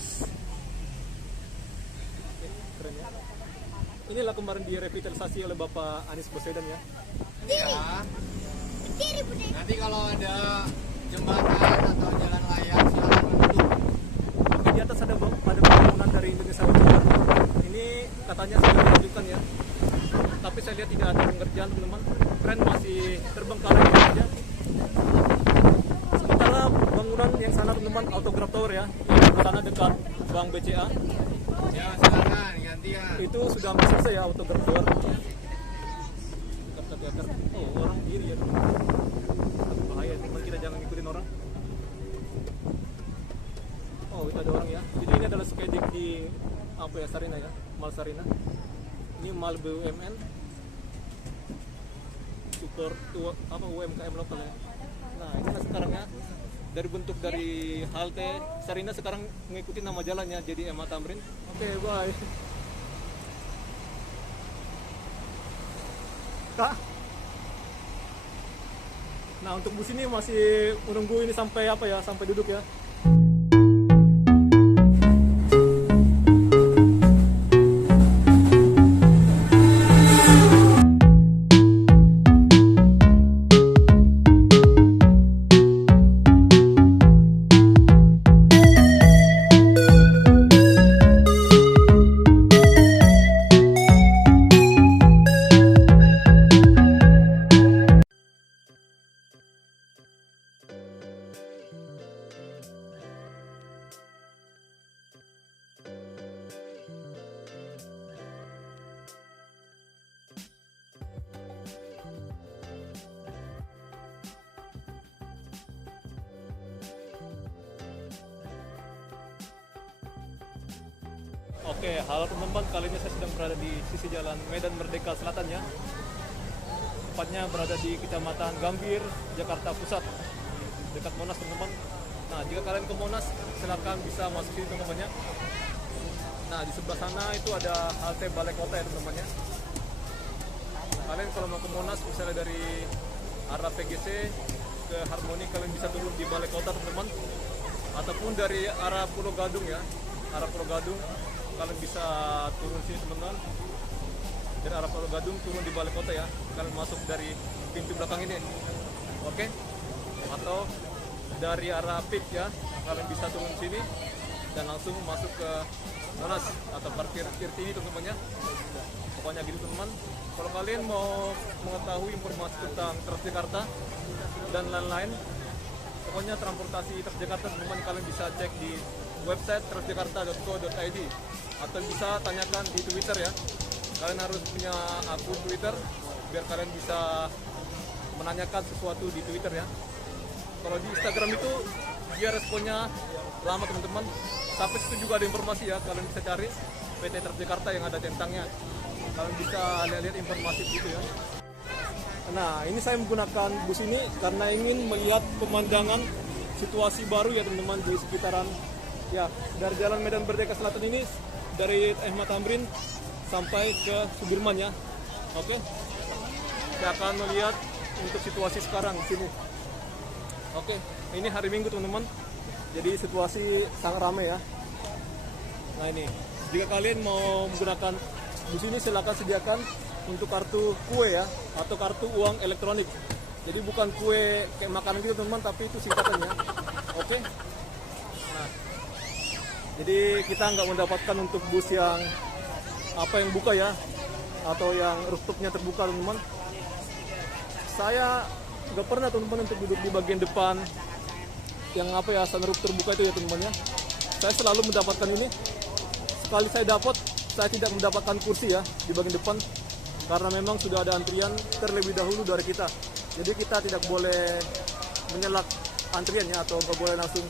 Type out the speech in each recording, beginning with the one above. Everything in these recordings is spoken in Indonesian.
Monas. Keren ya. Inilah kemarin direvitalisasi oleh Bapak Anies Baswedan ya. Ya. Nanti kalau ada jembatan atau jalan layang silakan menutup. Oke, di atas ada bangunan dari Indonesia Wajar. Ini katanya sudah diajukan ya. Tapi saya lihat tidak ada pengerjaan teman-teman. Keren, masih terbengkalai aja. Sementara bangunan yang sana teman-teman Autograph Tower ya, yang di sana dekat Bank BCA. Ya silakan gantian. Itu sudah hampir selesai ya Autograph Tower. Dekat. Oh, orang kiri ya. Bahaya teman, kita jangan ngikutin orang. Oh, itu ada orang ya. Jadi ini adalah skating di apa ya, Sarina ya, Mall Sarina. Ini Mall BUMN. Support apa UMKM lokal ya. Nah, inilah sekarang ya. Dari bentuk dari halte Sarina sekarang mengikuti nama jalannya jadi MH Tamrin. Oke, bye. Kak. Nah, untuk bus ini masih menunggu ini sampai apa ya, sampai duduk ya. Oke, halo teman-teman, kali ini saya sedang berada di sisi jalan Medan Merdeka Selatan ya. Tepatnya berada di Kecamatan Gambir, Jakarta Pusat, dekat Monas teman-teman. Nah, jika kalian ke Monas, silakan bisa masuk sini teman-teman ya. Nah, di sebelah sana itu ada halte Balai Kota ya teman-teman ya. Nah, kalian kalau mau ke Monas, misalnya dari arah PGC ke Harmoni, kalian bisa turun di Balai Kota teman-teman. Ataupun dari arah Pulau Gadung ya, arah Pulau Gadung, kalian bisa turun sini teman-teman. Dari arah Pulau Gadung turun di Balai Kota ya, kalian masuk dari pintu belakang ini, oke? Atau dari arah PIK ya, kalian bisa turun sini dan langsung masuk ke Monas atau parkir Tirti teman-teman ya. Pokoknya gitu teman-teman. Kalau kalian mau mengetahui informasi tentang Transjakarta dan lain-lain, pokoknya transportasi Transjakarta teman-teman, kalian bisa cek di website transjakarta.co.id atau bisa tanyakan di Twitter ya. Kalian harus punya akun Twitter biar kalian bisa menanyakan sesuatu di Twitter ya. Kalau di Instagram itu dia responnya lama teman-teman. Sampai situ juga ada informasi ya, kalian bisa cari PT Transjakarta yang ada centangnya. Kalian bisa lihat informasi gitu ya. Nah, ini saya menggunakan bus ini karena ingin melihat pemandangan situasi baru ya teman-teman di sekitaran ya, dari Jalan Medan Merdeka Selatan ini, dari MH Tamrin sampai ke Sudirman ya. Oke. Saya akan melihat untuk situasi sekarang di sini. Oke, ini hari Minggu teman-teman. Jadi situasi sangat ramai ya. Nah, ini jika kalian mau menggunakan bus ini, silakan sediakan untuk kartu kue ya, atau kartu uang elektronik. Jadi bukan kue kayak makanan gitu teman-teman, tapi itu singkatannya. Oke. Nah, jadi kita nggak mendapatkan untuk bus yang apa yang buka ya, atau yang rooftopnya terbuka teman-teman. Saya nggak pernah teman-teman untuk duduk di bagian depan yang apa ya, sunroof terbuka itu ya teman-teman ya. Saya selalu mendapatkan ini. Sekali saya dapat, saya tidak mendapatkan kursi ya di bagian depan karena memang sudah ada antrian terlebih dahulu dari kita. Jadi kita tidak boleh menyelak antriannya atau nggak boleh langsung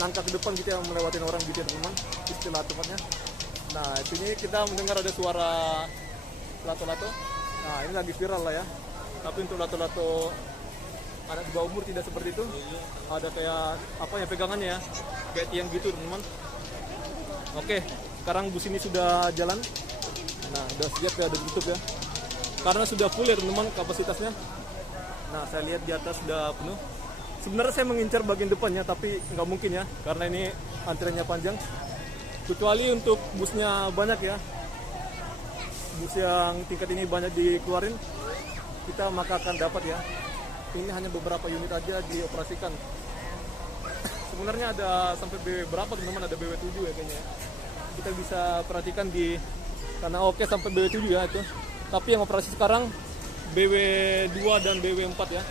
langkah ke depan kita yang melewati orang gitu ya teman-teman, istilah tepatnya. Nah, ini kita mendengar ada suara lato-lato. Nah, ini lagi viral lah ya. Tapi untuk lato-lato anak di bawah umur tidak seperti itu. Ada kayak apa ya, pegangannya ya, kayak tiang gitu teman-teman. Oke, sekarang bus ini sudah jalan. Nah, udah siap ya, udah ditutup ya, karena sudah full ya teman-teman kapasitasnya. Nah, saya lihat di atas sudah penuh. Sebenarnya saya mengincar bagian depannya, tapi nggak mungkin ya, karena ini antriannya panjang. kecuali untuk busnya banyak ya, bus yang tingkat ini banyak dikeluarin, kita maka akan dapat ya. Ini hanya beberapa unit aja dioperasikan. Sebenarnya ada sampai BW berapa teman-teman, ada BW 7 ya kayaknya. Kita bisa perhatikan di karena oke sampai BW 7 ya itu. Tapi yang operasi sekarang BW 2 dan BW 4 ya.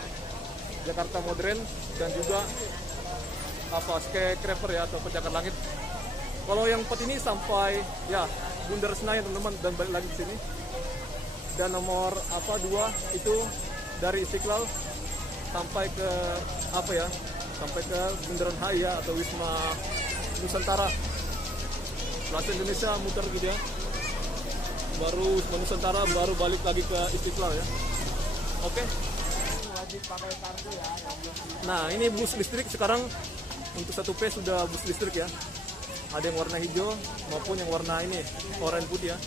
Jakarta Modern dan juga Skycraper ya atau pencakar langit. Kalau yang 4 ini sampai ya Bundar Senayan teman-teman dan balik lagi ke sini. Dan nomor 2 itu dari Istiqlal sampai ke sampai ke Bundaran HI ya atau Wisma Nusantara. Plaza Indonesia muter gitu ya. Baru Wisma Nusantara baru balik lagi ke Istiqlal ya. Oke. Wajib pakai kartu ya. Nah, ini bus listrik sekarang untuk 1P sudah bus listrik ya. Ada yang warna hijau maupun yang warna ini oranye putih ya.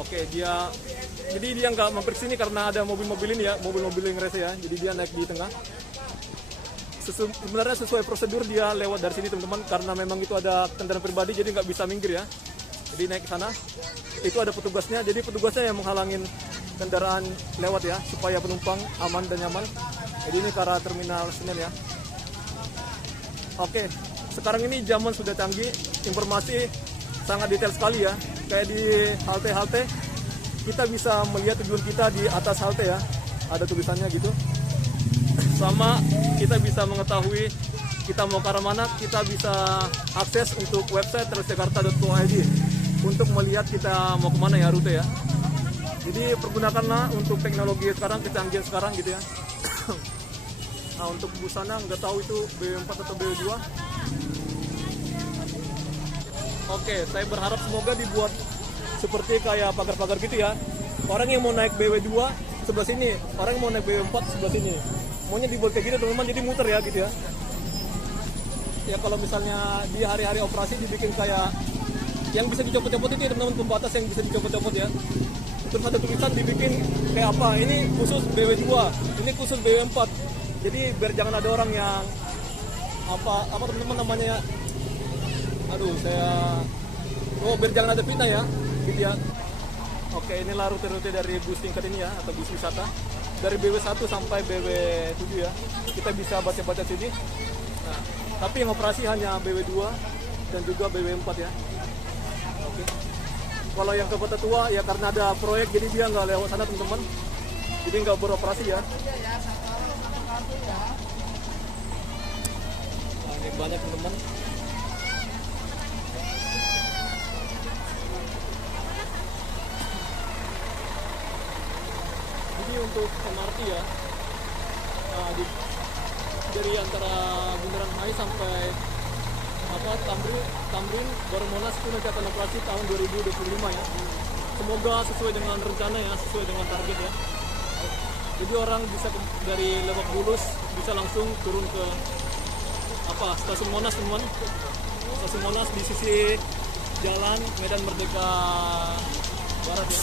Oke, jadi dia nggak mampir sini karena ada mobil-mobil ini ya, mobil-mobil yang rese ya. Jadi dia naik di tengah. Sebenarnya sesuai prosedur dia lewat dari sini teman-teman, karena memang itu ada kendaraan pribadi jadi nggak bisa minggir ya. Jadi naik ke sana. Itu ada petugasnya. Jadi petugasnya yang menghalangin kendaraan lewat ya, supaya penumpang aman dan nyaman. Jadi ini ke arah Terminal Senen ya. Oke, sekarang ini zaman sudah canggih, informasi sangat detail sekali ya. Kayak di halte-halte, kita bisa melihat tujuan kita di atas halte ya. Ada tulisannya gitu. Sama kita bisa mengetahui kita mau ke arah mana, kita bisa akses untuk website transjakarta.co.id untuk melihat kita mau kemana ya rute ya. Jadi pergunakanlah untuk teknologi sekarang, kecanggihan sekarang gitu ya. Nah untuk busana nggak tahu itu BW4 atau BW2. Oke, saya berharap semoga dibuat seperti kayak pagar-pagar gitu ya. Orang yang mau naik BW2 sebelah sini, orang yang mau naik BW4 sebelah sini. Maunya dibuat kayak gitu teman-teman, jadi muter ya gitu ya. Ya kalau misalnya di hari-hari operasi dibikin kayak yang bisa dicopot-copot itu ya teman-teman, pembatas yang bisa dicopot-copot ya. Terus ada tulisan dibikin kayak apa, ini khusus BW2, ini khusus BW4. Jadi biar jangan ada orang yang apa teman-teman namanya ya. Biar jangan ada fitnah ya, gitu ya. Oke, inilah rute-rute dari bus tingkat ini ya, atau bus wisata. Dari BW1 sampai BW7 ya. Kita bisa baca-baca sini. Nah, tapi yang operasi hanya BW2 dan juga BW4 ya. Oke. Kalau yang ke Kota Tua ya karena ada proyek jadi dia nggak lewat sana teman-teman. Jadi nggak beroperasi ya. Nah, ini banyak teman-teman. Jadi untuk MRT ya, dari antara Bundaran HI sampai Tamrin baru Monas itu nanti akan operasi tahun 2025 ya. Semoga sesuai dengan rencana ya, sesuai dengan target ya. Jadi orang bisa dari Lebak Bulus bisa langsung turun ke stasiun Monas teman-teman. Stasiun Monas di sisi jalan Medan Merdeka Barat ya.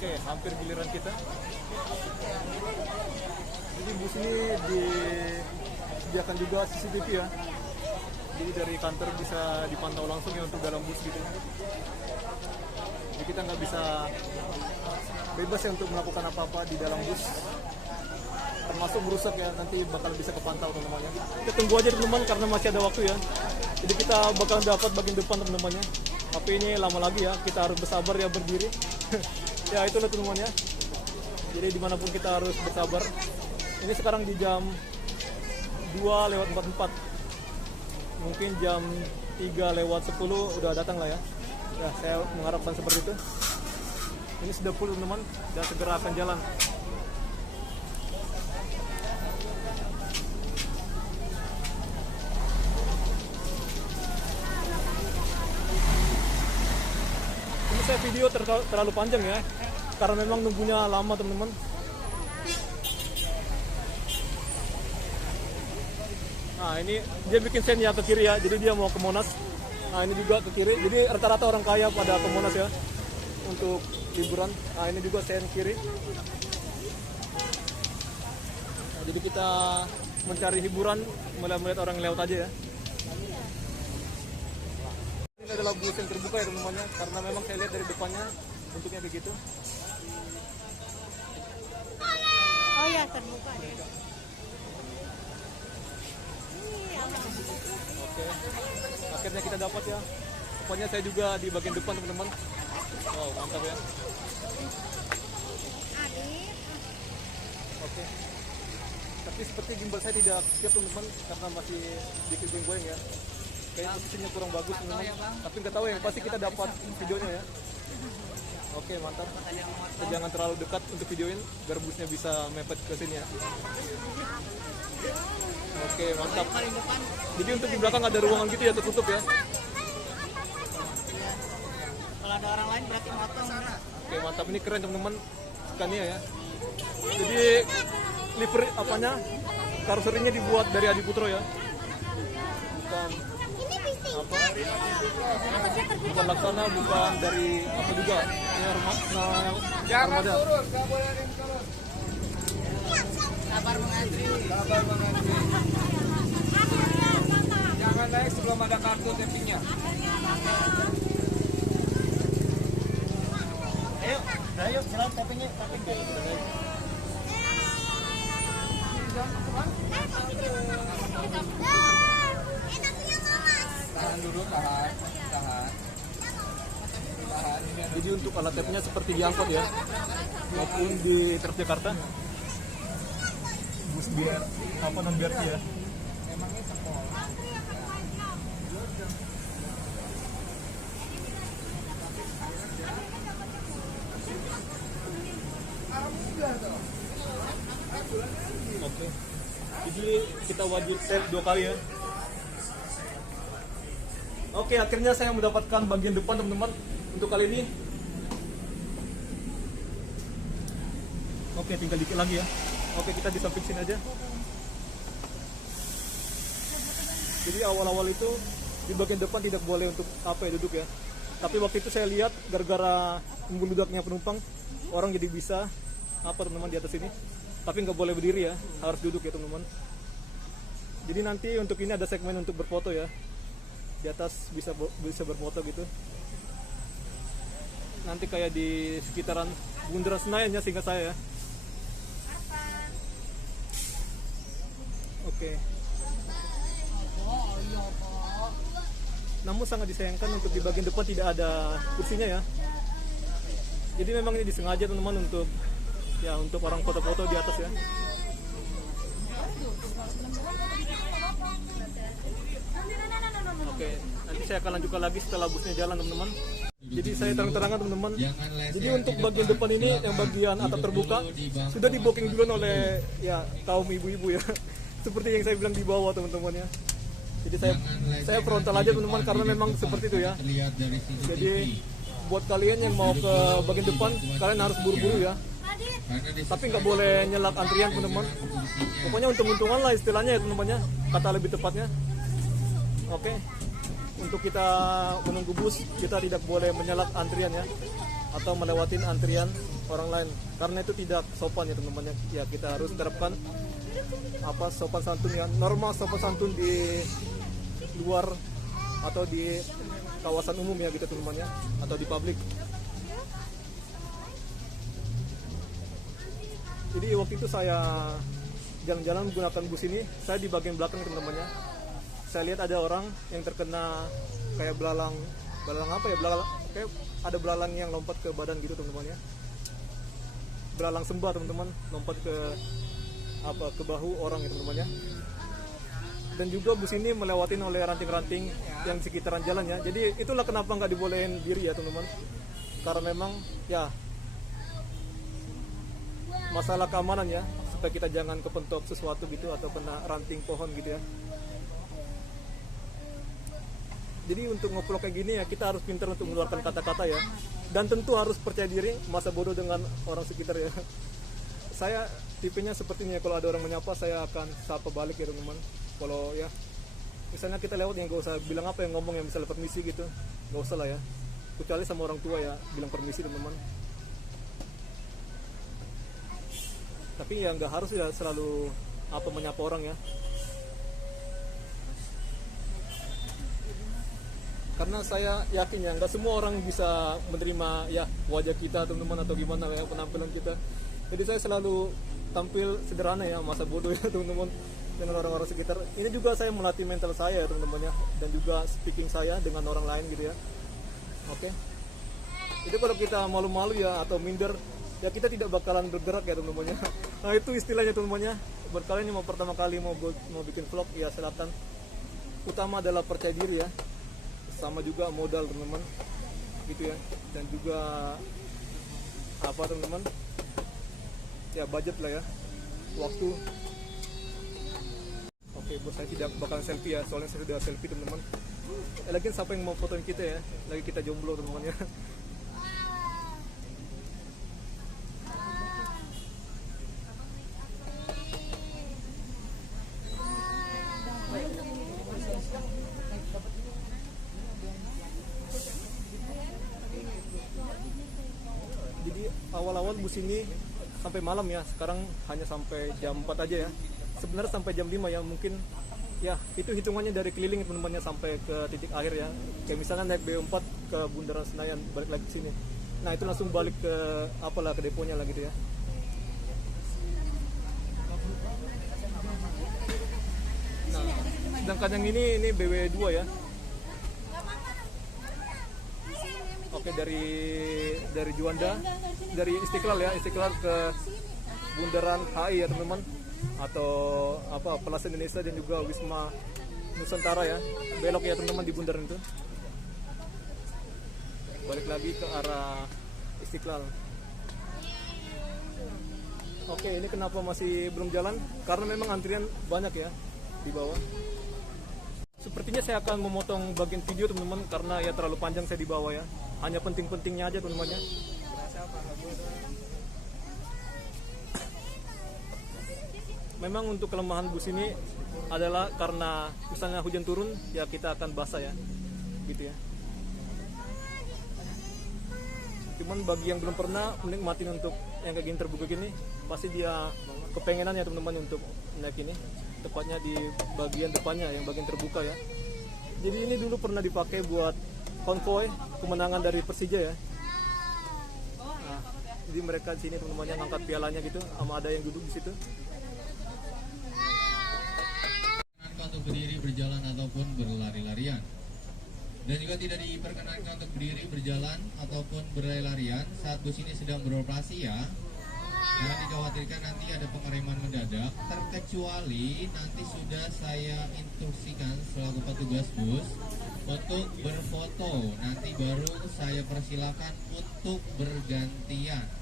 Oke, hampir giliran kita. Jadi bus ini disediakan juga CCTV ya. Jadi dari kantor bisa dipantau langsung ya untuk dalam bus gitu. Jadi kita nggak bisa bebas ya untuk melakukan apa-apa di dalam bus. Termasuk merusak ya, nanti bakal bisa kepantau teman-teman ya. Kita tunggu aja teman-teman karena masih ada waktu ya. Jadi kita bakal dapat bagian depan teman-teman ya. Tapi ini lama lagi ya, kita harus bersabar ya berdiri. Ya itulah teman-teman ya. Jadi dimanapun kita harus bersabar. Ini sekarang di jam 2:44. Mungkin jam 3:10 udah datang lah ya. Ya saya mengharapkan seperti itu. Ini sudah full teman-teman dan segera akan jalan. Ini saya video terlalu panjang ya, karena memang nunggunya lama teman-teman. Nah ini dia bikin sen ya ke kiri ya, jadi dia mau ke Monas. Nah ini juga ke kiri, jadi rata-rata orang kaya pada ke Monas ya untuk liburan. Nah ini juga sen kiri. Nah, jadi kita mencari hiburan, melihat orang lewat aja ya. Ini adalah bus yang terbuka ya teman-teman ya, karena memang saya lihat dari depannya bentuknya begitu. Oh ya, terbuka deh. Oke, akhirnya kita dapat ya. Pokoknya saya juga di bagian depan teman-teman. Wow, mantap ya. Oke. Tapi seperti gimbal saya tidak siap teman-teman karena masih dikit goyang ya. Kayak posisinya kurang bagus teman-teman. Tapi nggak tahu yang pasti kita dapat videonya ya. Oke, mantap. Kita jangan terlalu dekat untuk videoin biar busnya bisa mepet ke sini ya. Oke, mantap. Jadi untuk di belakang ada ruangan gitu ya, tertutup ya. Kalau ada orang lain berarti motong. Oke, mantap. Ini keren teman-teman. Scania ya. Jadi livery apanya? Karoserinya dibuat dari Adi Putro ya. Bukan apa? Bukan Laksana, bukan dari apa juga. Ini Jangan Armada. turun, nggak boleh ada yang turun. Sabar mengantri. Sabar mengantri. Jangan naik sebelum ada kartu tappingnya. Ayo, jalan tappingnya, tapping. Tahan dulu, tahan. Jadi untuk alat tapnya seperti diangkut ya, maupun di Transjakarta. Bus biar apa non biar ya. Emangnya sekolah. Oke. Jadi kita wajib save 2 kali ya. Oke, akhirnya saya mendapatkan bagian depan teman-teman untuk kali ini. Oke, tinggal dikit lagi ya. Oke, kita di samping sini aja. Jadi awal-awal itu di bagian depan tidak boleh untuk apa ya duduk ya. Tapi waktu itu saya lihat gara-gara membeludaknya penumpang, orang jadi bisa apa teman-teman di atas ini. Tapi nggak boleh berdiri ya, harus duduk ya teman-teman. Jadi nanti untuk ini ada segmen untuk berfoto ya. Di atas bisa berfoto gitu. Nanti kayak di sekitaran Bundaran Senayan ya, seingat saya ya. Oke. Namun sangat disayangkan untuk di bagian depan tidak ada kursinya ya. Jadi memang ini disengaja teman-teman untuk ya untuk orang foto-foto di atas ya. Oke, nanti saya akan lanjutkan lagi setelah busnya jalan teman-teman. Jadi saya terang-terangan teman-teman. Jadi untuk bagian depan ini yang bagian atap terbuka sudah di booking duluan oleh ya kaum ibu-ibu ya. Seperti yang saya bilang di bawah teman-teman ya. Jadi saya frontal aja teman-teman karena memang seperti itu ya. Jadi buat kalian yang mau ke bagian depan kalian harus buru-buru ya. Tapi nggak boleh nyelak antrian teman-teman. Pokoknya untung-untungan lah istilahnya ya teman-teman ya. Kata lebih tepatnya. Oke. Untuk kita menunggu bus kita tidak boleh menyelak antrian ya. Atau melewatin antrian orang lain. Karena itu tidak sopan ya teman-teman ya. Kita harus terapkan apa sopan santun ya, normal sopan santun di luar atau di kawasan umum ya gitu teman-teman ya, atau di publik. Jadi waktu itu saya jalan-jalan menggunakan bus ini, saya di bagian belakang teman-teman ya. Saya lihat ada orang yang terkena kayak belalang apa ya, belalang kayak ada belalang yang lompat ke badan gitu teman-teman ya. Belalang sembah teman-teman, lompat ke apa ke bahu orang ya teman-teman ya. Dan juga bus ini melewatin oleh ranting-ranting yang di sekitaran jalan ya. Jadi itulah kenapa nggak dibolehin diri ya teman-teman. Karena memang ya masalah keamanan ya, supaya kita jangan kepentok sesuatu gitu atau kena ranting pohon gitu ya. Jadi untuk ngevlog kayak gini ya kita harus pintar untuk mengeluarkan kata-kata ya. Dan tentu harus percaya diri, masa bodoh dengan orang sekitar ya. Saya tipenya seperti ini ya, kalau ada orang menyapa saya akan sapa balik ya teman-teman. Kalau ya misalnya kita lewat yang gak usah bilang apa yang ngomong yang misalnya permisi gitu, gak usah lah ya. Kecuali sama orang tua ya bilang permisi teman-teman. Tapi ya nggak harus ya selalu apa menyapa orang ya. Karena saya yakin ya nggak semua orang bisa menerima ya wajah kita teman-teman atau gimana ya penampilan kita. Jadi saya selalu tampil sederhana ya, masa bodoh ya teman-teman dengan orang-orang sekitar. Ini juga saya melatih mental saya ya teman-teman ya, dan juga speaking saya dengan orang lain gitu ya. Oke. Jadi kalau kita malu-malu ya atau minder ya kita tidak bakalan bergerak ya teman-teman ya. Nah itu istilahnya teman-teman ya. Buat kalian yang mau pertama kali mau bikin vlog ya silakan. Utama adalah percaya diri ya. Sama juga modal teman-teman gitu ya, dan juga apa teman-teman ya, budget lah ya, waktu. Oke, bos saya tidak bakalan selfie ya, soalnya saya sudah selfie teman-teman. Lagi siapa yang mau fotoin kita ya, lagi kita jomblo teman-teman ya. Jadi awal-awal bus ini sampai malam ya, sekarang hanya sampai jam 4 aja ya. Sebenarnya sampai jam 5 ya, mungkin ya itu hitungannya dari keliling teman-temannya sampai ke titik akhir ya. Kayak misalnya naik BO4 ke Bundaran Senayan, balik lagi ke sini. Nah itu langsung balik ke apalah, ke deponya lah gitu ya. Nah, sedangkan yang ini BW2 ya. Oke, dari Juanda, dari Istiqlal ya, Istiqlal ke Bundaran HI ya teman-teman, atau apa, Plaza Indonesia dan juga Wisma Nusantara ya. Belok ya teman-teman di bundaran itu. Balik lagi ke arah Istiqlal. Oke, ini kenapa masih belum jalan? Karena memang antrian banyak ya di bawah. Sepertinya saya akan memotong bagian video teman-teman, karena ya terlalu panjang saya di bawah ya. Hanya penting-pentingnya aja teman-teman ya. Memang untuk kelemahan bus ini adalah karena misalnya hujan turun ya kita akan basah ya, gitu ya. Cuman bagi yang belum pernah menikmati untuk yang kayak gini terbuka gini, pasti dia kepengenan ya teman-teman untuk naik ini, tepatnya di bagian depannya yang bagian terbuka ya. Jadi ini dulu pernah dipakai buat konvoy kemenangan dari Persija ya. Nah, jadi mereka di sini teman-temannya ngangkat pialanya gitu, sama ada yang duduk di situ. Untuk berdiri, berjalan ataupun berlari-larian, dan juga tidak diperkenankan untuk berdiri, berjalan ataupun berlari-larian saat bus ini sedang beroperasi ya, karena dikhawatirkan nanti ada pengereman mendadak, terkecuali nanti sudah saya instruksikan selaku petugas bus untuk berfoto, nanti baru saya persilakan untuk bergantian.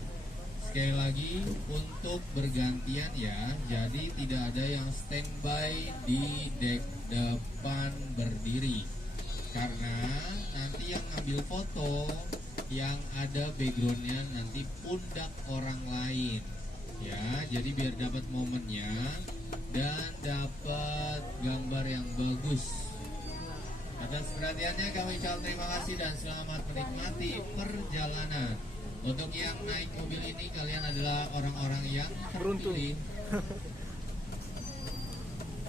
Sekali lagi untuk bergantian ya, jadi tidak ada yang standby di dek depan berdiri, karena nanti yang ngambil foto yang ada backgroundnya nanti pundak orang lain ya, jadi biar dapat momennya dan dapat gambar yang bagus. Atas perhatiannya kami ucapkan terima kasih dan selamat menikmati perjalanan. Untuk yang naik mobil ini, kalian adalah orang-orang yang Beruntung. terpilih.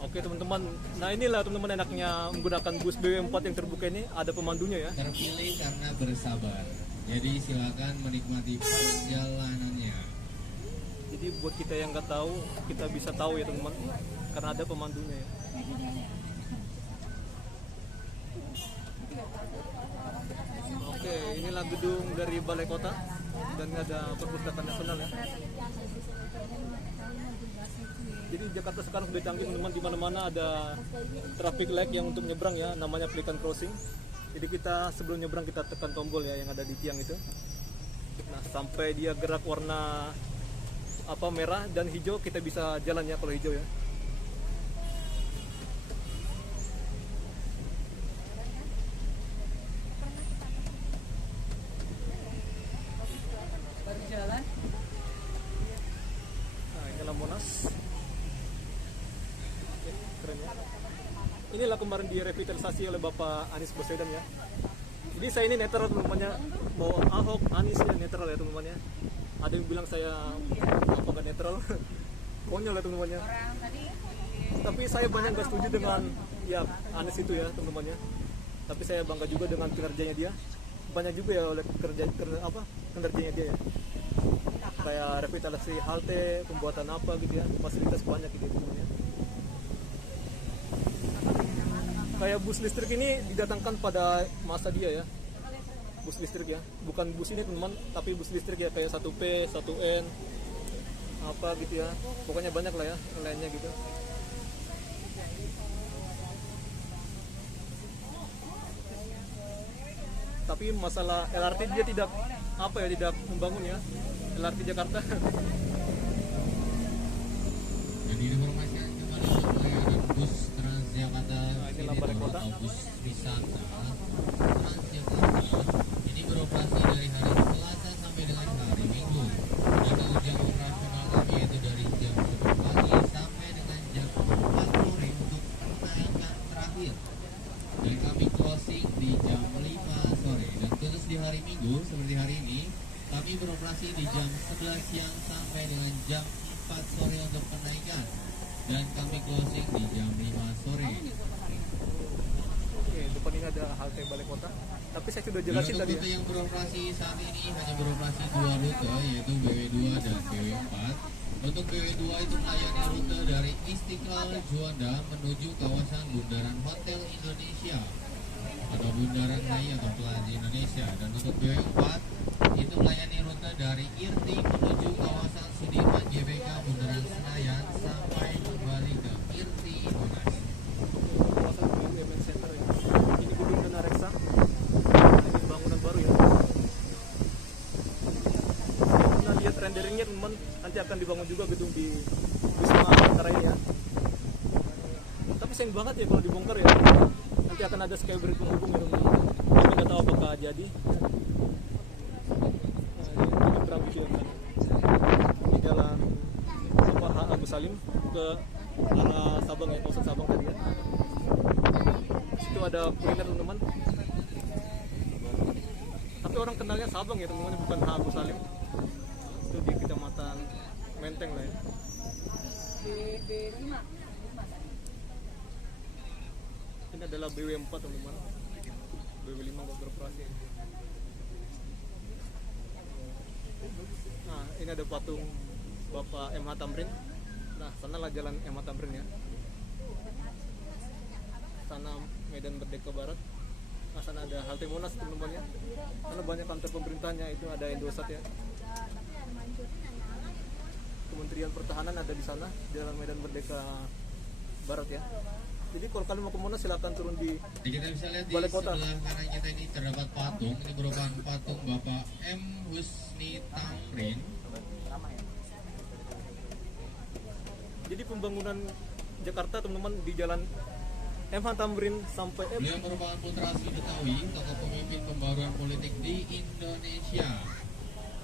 Oke teman-teman, nah inilah teman-teman enaknya menggunakan bus BW4 yang terbuka ini, ada pemandunya ya. Terpilih karena bersabar. Jadi silakan menikmati perjalanannya. Jadi buat kita yang nggak tahu, kita bisa tahu ya teman-teman, karena ada pemandunya ya. Oke, inilah gedung dari Balai Kota dan ada Perpustakaan Nasional ya. Jadi Jakarta sekarang sudah canggih teman-teman, di mana-mana ada traffic light yang untuk nyebrang ya, namanya pelikan crossing. Jadi kita sebelum nyebrang kita tekan tombol ya yang ada di tiang itu. Nah, sampai dia gerak warna apa merah dan hijau kita bisa jalan ya kalau hijau ya. Nah, inilah Monas. Oke, keren ya. Inilah kemarin direvitalisasi oleh Bapak Anies Baswedan ya. Jadi saya ini netral teman-temannya, mau Ahok, Anies ya netral ya teman-temannya. Ada yang bilang saya apa nggak netral. konyol ya teman-teman ya. Tapi saya banyak nggak setuju dengan ya Anies itu ya teman-teman ya. Tapi saya bangga juga dengan kinerjanya dia. Banyak juga ya oleh kinerjanya dia ya. Kayak revitalisasi halte, pembuatan apa gitu ya, fasilitas banyak gitu teman-teman ya. Kayak bus listrik ini didatangkan pada masa dia ya. Bus listrik ya, bukan bus ini teman-teman, tapi bus listrik ya, kayak 1P, 1N apa gitu ya. Pokoknya banyak lah ya lainnya gitu. Tapi masalah LRT dia tidak tidak membangun ya, LRT Jakarta. Jadi diinformasikan kembali untuk pelayanan bus Transjakarta ini Balai Kota. atau bus wisata Transjakarta ini beroperasi dari hari Selasa sampai dengan hari Minggu. Dan jam operasional kami yaitu dari jam 10 pagi sampai dengan jam 4 sore untuk penaikan terakhir. Dan kami closing di jam 5 sore. Dan khusus di hari Minggu seperti hari ini kami beroperasi di jam 11 siang sampai dengan jam 4 sore untuk penaikan. Dan kami closing di jam 5 sore. Oke, depan ini ada halte Balai Kota. Tapi saya sudah Dan jelasin untuk tadi rute ya. yang beroperasi saat ini hanya beroperasi 2 rute yaitu BW2 dan BW4. Untuk BW2 itu melayani rute dari Istiqlal Juanda menuju kawasan Bundaran Hotel Indonesia atau Bundaran HI atau Plaza Indonesia. Dan untuk BW4 itu melayani rute dari Irti menuju kawasan Sudirman GBK Bundaran Senayan sampai kembali ke Irti Monas. Kawasan BUMN Center ya. Ini gedung Dana Reksa. Ini bangunan baru ya. Saya pernah lihat renderingnya teman, nanti akan dibangun juga gedung di Wisma Bantaraya ya. Tapi sayang banget ya kalau dibongkar ya. Nanti akan ada skybridge penghubung ya teman. Tapi nggak tahu apakah jadi. Ini terang video kan. Di jalan Agus Salim ke arah Sabang ya, kawasan Sabang tadi ya. Situ ada kuliner teman-teman. Tapi orang kenalnya Sabang ya teman-teman, bukan Agus Salim. Itu di Kecamatan Menteng lah ya. Ini adalah BW4 teman-teman. BW5 beroperasi. Nah, ini ada patung Bapak MH Tamrin. Nah, sanalah jalan MH Tamrin ya. Sana Medan Merdeka Barat. Nah, sana ada halte Monas teman-teman ya. Sana banyak kantor pemerintahnya, itu ada Indosat ya. Kementerian Pertahanan ada di sana, Jalan Medan Merdeka Barat ya. Jadi kalau kalian mau ke Monas silakan turun di Jadi kita bisa lihat di Balai Kota. sebelah kanan kita ini terdapat patung. Ini merupakan patung Bapak M. Husni Tamrin. Jadi pembangunan Jakarta teman-teman di jalan MH Tamrin sampai Beliau merupakan putra asli Betawi, tokoh pemimpin pembaruan politik di Indonesia.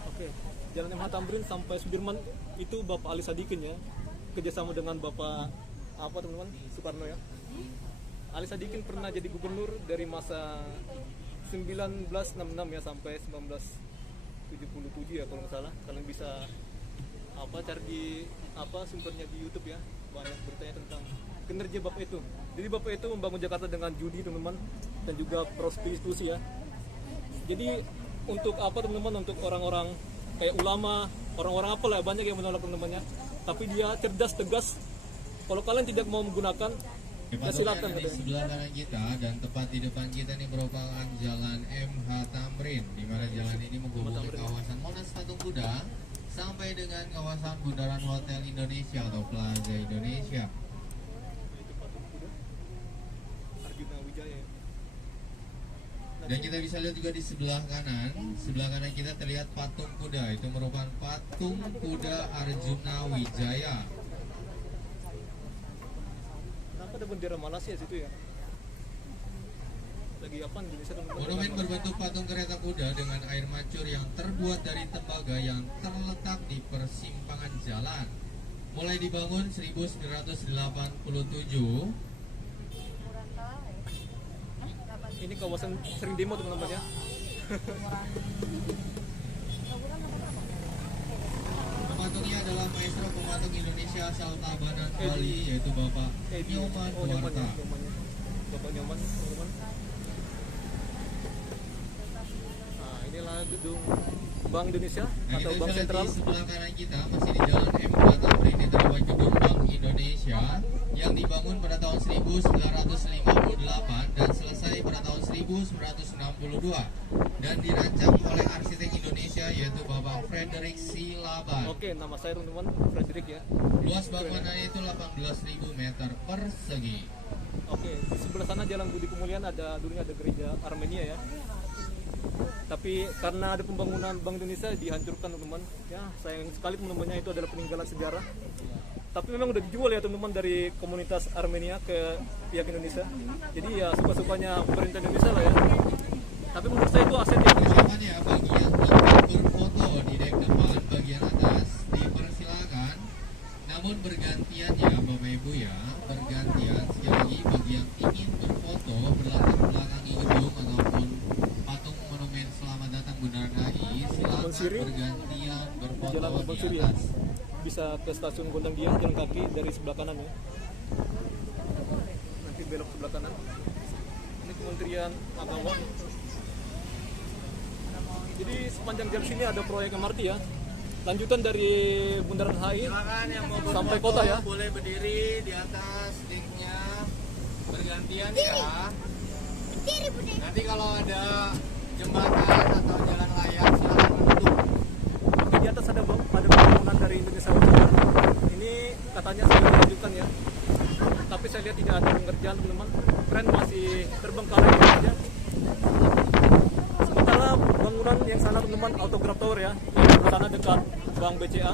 Oke, jalan MH Tamrin sampai Sudirman itu Bapak Ali Sadikin ya, kerjasama dengan Bapak apa teman-teman Soekarno ya. Ali Sadikin pernah jadi gubernur dari masa 1966 ya sampai 1977 ya kalau nggak salah. Kalian bisa cari di sumbernya di YouTube ya, banyak bertanya tentang kinerja Bapak itu. Jadi Bapak itu membangun Jakarta dengan judi teman-teman dan juga prostitusi ya. Jadi untuk teman-teman, untuk orang-orang kayak ulama, orang-orang lah banyak yang menolak teman-temannya. Tapi dia cerdas, tegas. Kalau kalian tidak mau menggunakan, ya silakan. Di sebelah kanan kita dan tepat di depan kita ini merupakan Jalan MH Tamrin, di mana jalan ini menghubungi kawasan Monas Patung Kuda sampai dengan kawasan Bundaran Hotel Indonesia atau Plaza Indonesia. Itu patung kuda Arjuna Wijaya. Dan kita bisa lihat juga di sebelah kanan kita terlihat patung kuda. Itu merupakan patung kuda Arjuna Wijaya. Kenapa ada bendera Malaysia situ ya? Lagi apa Indonesia teman-teman? Monumen berbentuk patung kereta kuda dengan air mancur yang terbuat dari tembaga yang terletak di persimpangan jalan. Mulai dibangun 1987. Ini kawasan sering demo teman-teman ya. Pematungnya adalah maestro pematung Indonesia Indonesia asal Tabanan Bali, yaitu Bapak Nyoman Duarta. Bapak Nyoman, teman-teman. Nah, inilah gedung Bank Indonesia Nah, atau kita Bank bisa lihat Sentral. di sebelah kanan kita masih di Jalan MK Tamrin, ini terdapat gedung Bank Indonesia yang dibangun pada tahun 1958 dan selesai pada tahun 1962 dan dirancang oleh arsitek Indonesia yaitu Bapak Frederick Silaban. Oke, nama saya teman-teman Frederick ya. Luas bangunannya itu 18.000 meter persegi. Oke, di sebelah sana Jalan Budi Kemuliaan dulunya ada gereja Armenia ya. Tapi karena ada pembangunan Bank Indonesia dihancurkan teman-teman. Ya, sayang sekali teman-temannya itu adalah peninggalan sejarah. Tapi memang udah dijual ya teman-teman dari komunitas Armenia ke pihak Indonesia. Jadi ya suka-sukanya pemerintah Indonesia lah ya. Tapi menurut saya itu aset yang Silakan ya bagian untuk berfoto di dek depan bagian atas dipersilakan. Namun bergantian ya Bapak Ibu ya, bergantian sekali lagi bagi yang ingin berfoto berlatar belakangi gedung ataupun patung monumen Selamat Datang Bundaran HI, silakan Abang Siri. bergantian berfoto Jalan Abang di Siri ya. atas. Bisa ke stasiun Gondang Dia jalan kaki dari sebelah kanan ya. Nanti belok sebelah kanan. Ini Kementerian Agama. Jadi sepanjang jalan sini ada proyek MRT ya. Lanjutan dari Bundaran HI Silakan yang mau sampai kota ya. boleh berdiri di atas deknya bergantian ya. Nanti kalau ada jembatan atau jalan layang silakan duduk. Oke, di atas ada pembangunan dari Indonesia Utara. Ini katanya sudah dilanjutkan ya. Tapi saya lihat tidak ada pengerjaan teman-teman. Tren masih terbengkalai aja. Sementara bangunan yang sana teman-teman Autograph Tower ya, yang di sana dekat Bank BCA,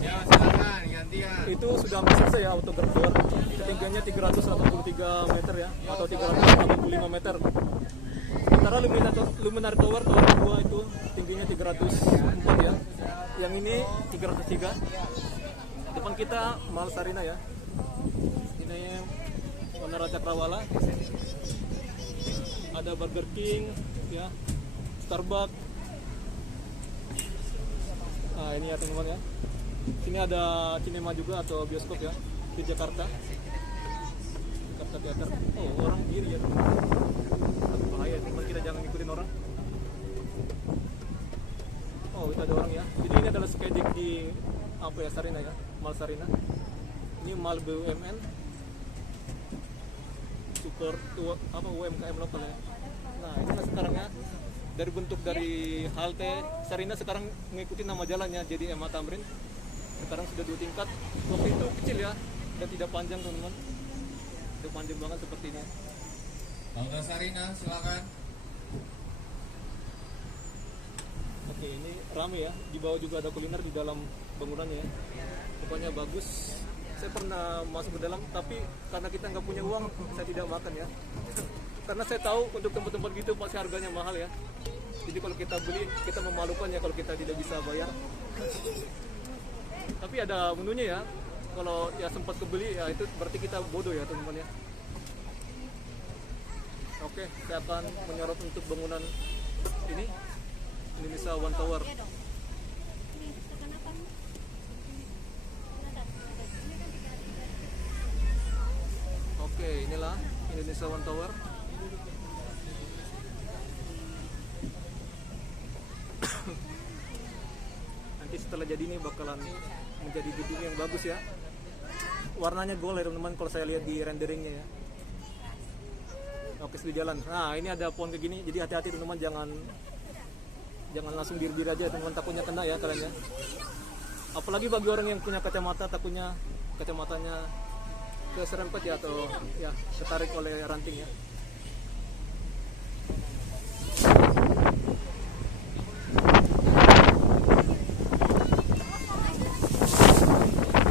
Ya silakan gantian. itu sudah hampir selesai ya Autograph Tower. Ketinggiannya 383 meter ya, atau 385 meter. Sementara Luminar Tower 2 itu tingginya 304 ya. Yang ini 303. Depan kita Mall Sarina ya. Ini Menara Cakrawala. Ada Burger King ya, Starbucks. Nah, ini ya teman-teman ya. Sini ada cinema juga atau bioskop ya di Jakarta. Jakarta Theater. Oh, orang kiri ya. Bahaya teman, kita jangan ngikutin orang. Oh, itu ada orang ya. Jadi ini adalah skating di apa ya, Sarina ya, Mall Sarina. Ini Mall BUMN. Super tua apa UMKM lokal ya. Nah, ini sekarang ya. Dari bentuk dari halte Sarina sekarang mengikuti nama jalannya jadi MH Tamrin. Sekarang sudah 2 tingkat. Waktu itu kecil ya dan tidak panjang teman-teman. Tidak panjang banget seperti ini. Halte Sarina silakan. Oke, ini rame ya. Di bawah juga ada kuliner di dalam bangunannya ya. Pokoknya bagus. Saya pernah masuk ke dalam, tapi karena kita nggak punya uang, saya tidak makan ya. Karena saya tahu untuk tempat-tempat gitu pasti harganya mahal ya. Jadi kalau kita beli, kita memalukan ya kalau kita tidak bisa bayar. Tapi ada menunya ya. Kalau ya sempat kebeli ya itu berarti kita bodoh ya teman-teman ya. Oke, saya akan menyorot untuk bangunan ini Indonesia One Tower. Oke, inilah Indonesia One Tower. Nanti setelah jadi ini bakalan menjadi gedung yang bagus ya. Warnanya gold ya teman-teman kalau saya lihat di renderingnya ya. Oke, sudah jalan. Nah, ini ada pohon kayak gini, jadi hati-hati teman-teman, jangan langsung diri-diri aja teman-teman, takutnya kena ya kalian ya. Apalagi bagi orang yang punya kacamata, takutnya kacamatanya keserempet ya atau ya ketarik oleh ranting ya.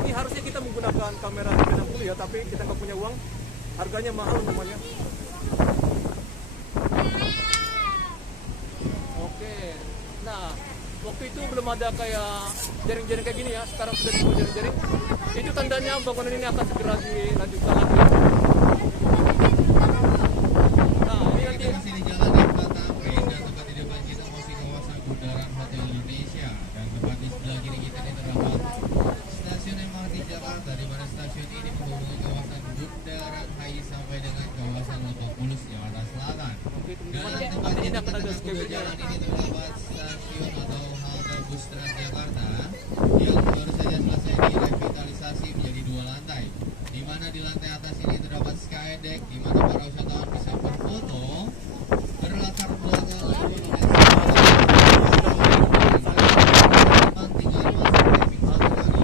Ini harusnya kita menggunakan kamera 60 ya, tapi kita nggak punya uang, harganya mahal namanya. Oke, nah waktu itu belum ada kayak jaring-jaring kayak gini ya, sekarang sudah dibuat jaring-jaring. Itu tandanya bangunan ini akan segera dilanjutkan lagi. Nah, ini nanti Kita masih di Jalan MK Tamrin dan tempat di depan kita masih kawasan Bundaran Hotel Indonesia dan tempat di sebelah kiri kita ini terdapat stasiun MRT Jakarta kedua cabin-nya. jalan ini terdapat stasiun atau halte bus Transjakarta yang baru saja selesai direvitalisasi menjadi 2 lantai, di mana di lantai atas ini terdapat skydeck di mana para wisatawan bisa berfoto berlatar belakang pemandangan tinggal masuk living satu kali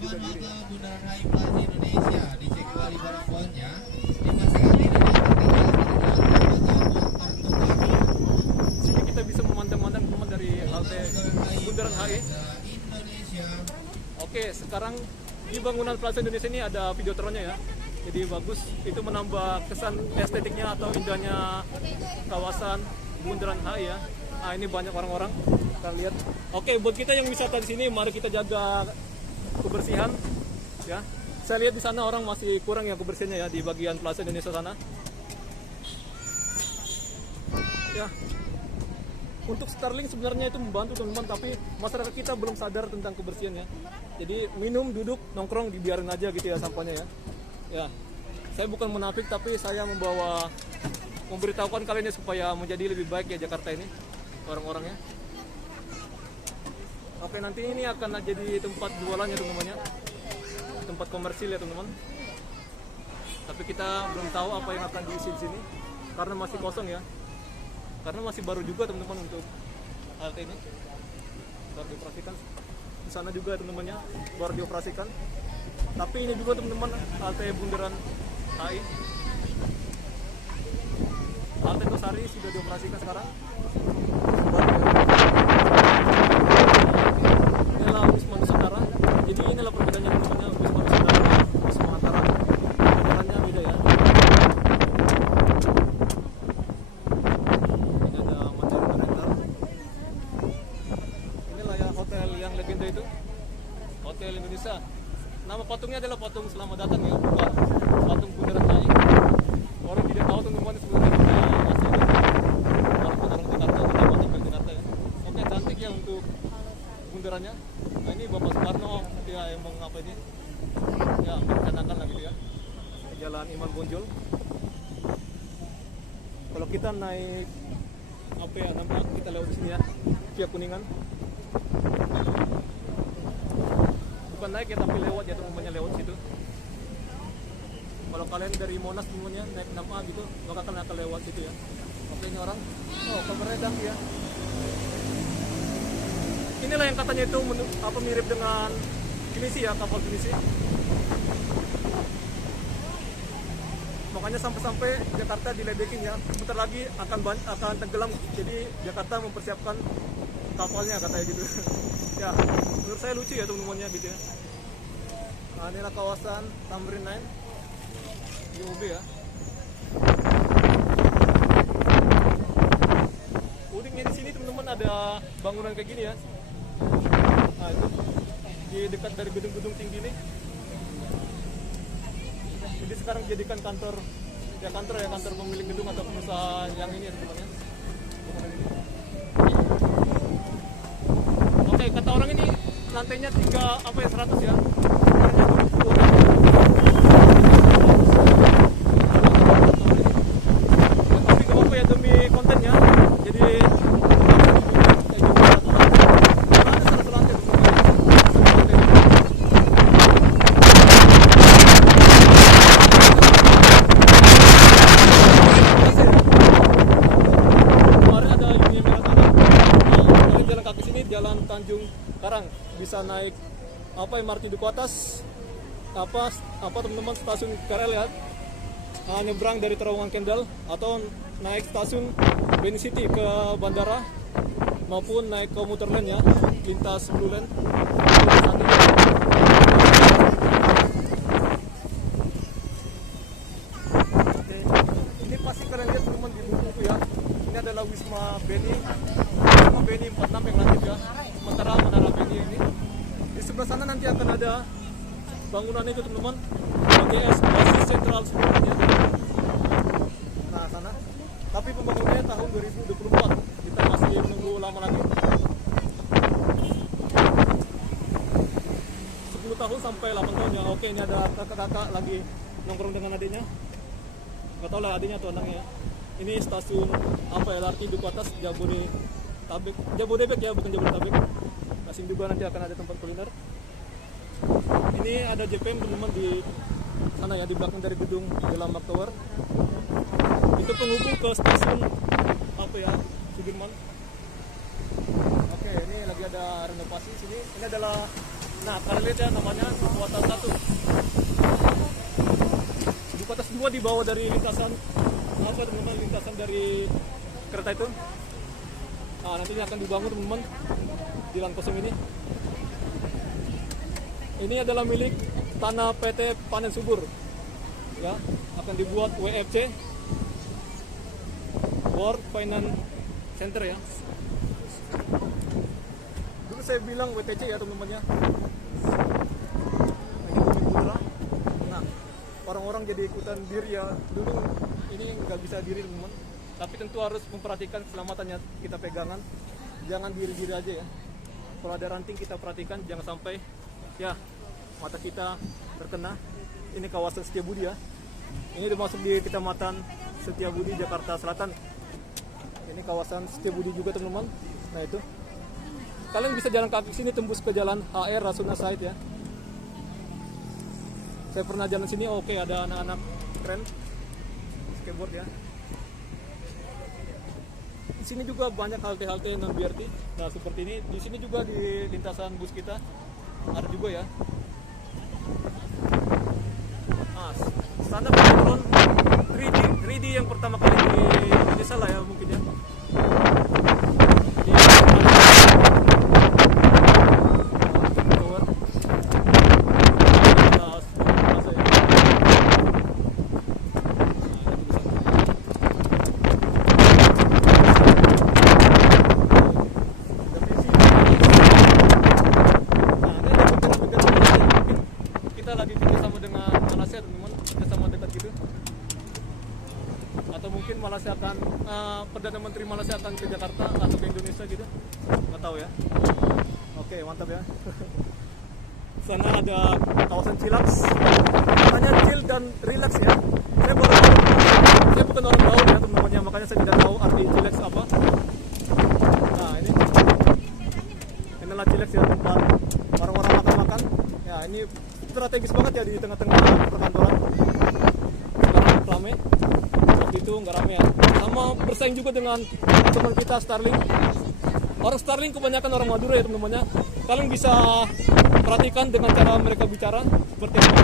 seperti ada Bundaran HI Plaza Indonesia dicek kembali barang bawahnya, dipastikan tidak ada tertinggal ataupun tertukar. Sini kita bisa memandang-mandang teman dari halte Bundaran HI. Indonesia. Oke, sekarang di bangunan Plaza Indonesia ini ada videotronnya ya. Jadi bagus, itu menambah kesan estetiknya atau indahnya kawasan Bundaran HI ya. Nah, ini banyak orang-orang, kita lihat. Oke, buat kita yang wisata di sini, mari kita jaga kebersihan ya. Saya lihat di sana orang masih kurang ya kebersihannya ya di bagian Plaza Indonesia sana. Ya. Untuk Starling sebenarnya itu membantu teman-teman, tapi masyarakat kita belum sadar tentang kebersihannya. Jadi minum, duduk, nongkrong dibiarin aja gitu ya sampahnya ya. Ya. Saya bukan munafik, tapi saya memberitahukan kalian ya supaya menjadi lebih baik ya Jakarta ini orang-orangnya. Oke, nanti ini akan jadi tempat jualannya teman-teman ya. Tempat komersil ya teman-teman. Tapi kita belum tahu apa yang akan diisi di sini karena masih kosong ya. Karena masih baru juga teman-teman untuk halte ini. Baru dioperasikan. Di sana juga teman-temannya baru dioperasikan. Tapi ini juga teman-teman halte Bundaran HI. Halte Tosari sudah dioperasikan sekarang. Inilah Wisma Nusantara. Jadi inilah perbedaannya teman-temannya Wisma Nusantara, Wisma Antara. Jalannya beda ya. Ini ada Mandarin Rental. Inilah ya hotel yang legenda itu. Hotel Indonesia. Nama patungnya adalah patung Selamat Datang ya, bukan patung Bundaran HI. Orang tidak tahu teman-teman sebenarnya asli walaupun orang Jakarta tidak patung Jakarta ya. Oke, cantik ya untuk bundarannya. Nah, ini Bapak Soekarno dia yang mengapa ini ya merencanakan lah gitu ya Jalan Imam Bonjol. Kalau kita naik apa ya namanya, kita lewat di sini ya via Kuningan, bukan naik ya tapi lewat ya teman-temannya, lewat situ. Kalau kalian dari Monas teman-temannya naik 6A gitu maka kalian akan lewat situ ya. Oke, ini orang kameranya dangki ya. Inilah yang katanya itu mirip dengan Pinisi ya, kapal Pinisi. Makanya sampai-sampai Jakarta diledekin ya. Bentar lagi akan tenggelam. Jadi Jakarta mempersiapkan kapalnya katanya gitu. Ya, menurut saya lucu ya teman-temannya gitu ya. Nah, inilah kawasan Tamrin 9 di UB ya. Uniknya di sini teman-teman ada bangunan kayak gini ya. Nah, itu di dekat dari gedung-gedung tinggi ini. Jadi sekarang dijadikan kantor pemilik gedung atau pengusaha yang ini ya teman-teman. Oke, kata orang ini lantainya 100 ya. Tapi gak apa ya demi kontennya. Jadi Jalan Tanjung Karang bisa naik MRT Duku Atas teman-teman stasiun KRL ya, nyebrang dari terowongan Kendal atau naik stasiun Beni City ke bandara maupun naik komuter lain ya, lintas Blue Line. Oke, ini pasti kalian lihat teman-teman di buku ya. Ini adalah Wisma Beni 46 yang lanjut ya. Sementara Menara Beni ini di sebelah sana nanti akan ada bangunan itu teman-teman, BGS Basis Sentral sebenarnya. Nah sana, tapi pembangunannya tahun 2024, kita masih menunggu lama lagi. sampai 8 tahun ya. Oke, ini ada kakak-kakak lagi nongkrong dengan adiknya. Nggak tahu lah adiknya atau anaknya. Ini stasiun apa LRT Duku Atas Jabodebek ya, bukan Jabodetabek. Nah, sini juga nanti akan ada tempat kuliner. Ini ada JPM teman-teman di sana ya, di belakang dari gedung Delamak Tower. Itu penghubung ke stasiun apa ya, Sudirman. Oke, ini lagi ada renovasi sini. Ini adalah, nah kalian lihat ya, namanya Duku Atas 1. Duku Atas 2 dibawa dari lintasan apa teman-teman, lintasan dari kereta itu. Nah, nantinya akan dibangun teman-teman di lahan kosong ini. Ini adalah milik tanah PT Panen Subur ya, akan dibuat WFC, World Finance Center ya. Dulu saya bilang WTC ya teman-teman ya. Nah, orang-orang jadi ikutan diri ya. Dulu ini nggak bisa diri teman-teman, tapi tentu harus memperhatikan keselamatannya. Kita pegangan, jangan diri-diri aja ya. Kalau ada ranting kita perhatikan, jangan sampai ya mata kita terkena. Ini kawasan Setiabudi ya. Ini termasuk di Kecamatan Setiabudi, Jakarta Selatan. Ini kawasan Setiabudi juga teman-teman. Nah itu, kalian bisa jalan kaki sini tembus ke jalan HR Rasuna Said ya. Saya pernah jalan sini. Oke, ada anak-anak keren skateboard ya. Di sini juga banyak halte-halte non BRT. Nah seperti ini. Di sini juga di lintasan bus kita ada juga ya. Nah, standar drone 3D yang pertama kali di Indonesia lah ya mungkin ya. Jadi, tower. Kita lagi kerjasama dengan Malaysia teman-teman, kerjasama dekat gitu. Atau mungkin Malaysia akan Perdana Menteri Malaysia akan ke Jakarta atau ke Indonesia gitu, nggak tahu ya. Oke, mantap ya. Sana ada kawasan Cilax, katanya chill dan relax ya. Saya bukan orang laut ya teman-teman, makanya saya tidak tahu arti Cilax apa. Nah ini inilah Cilax ya, tempat orang-orang makan-makan. Ya ini strategis banget ya di tengah-tengah perkantoran. Sekarang ramai, waktu itu nggak ramai ya. Sama bersaing juga dengan teman kita Starling. Orang Starling kebanyakan orang Madura ya teman-teman ya. Kalian bisa perhatikan dengan cara mereka bicara seperti apa.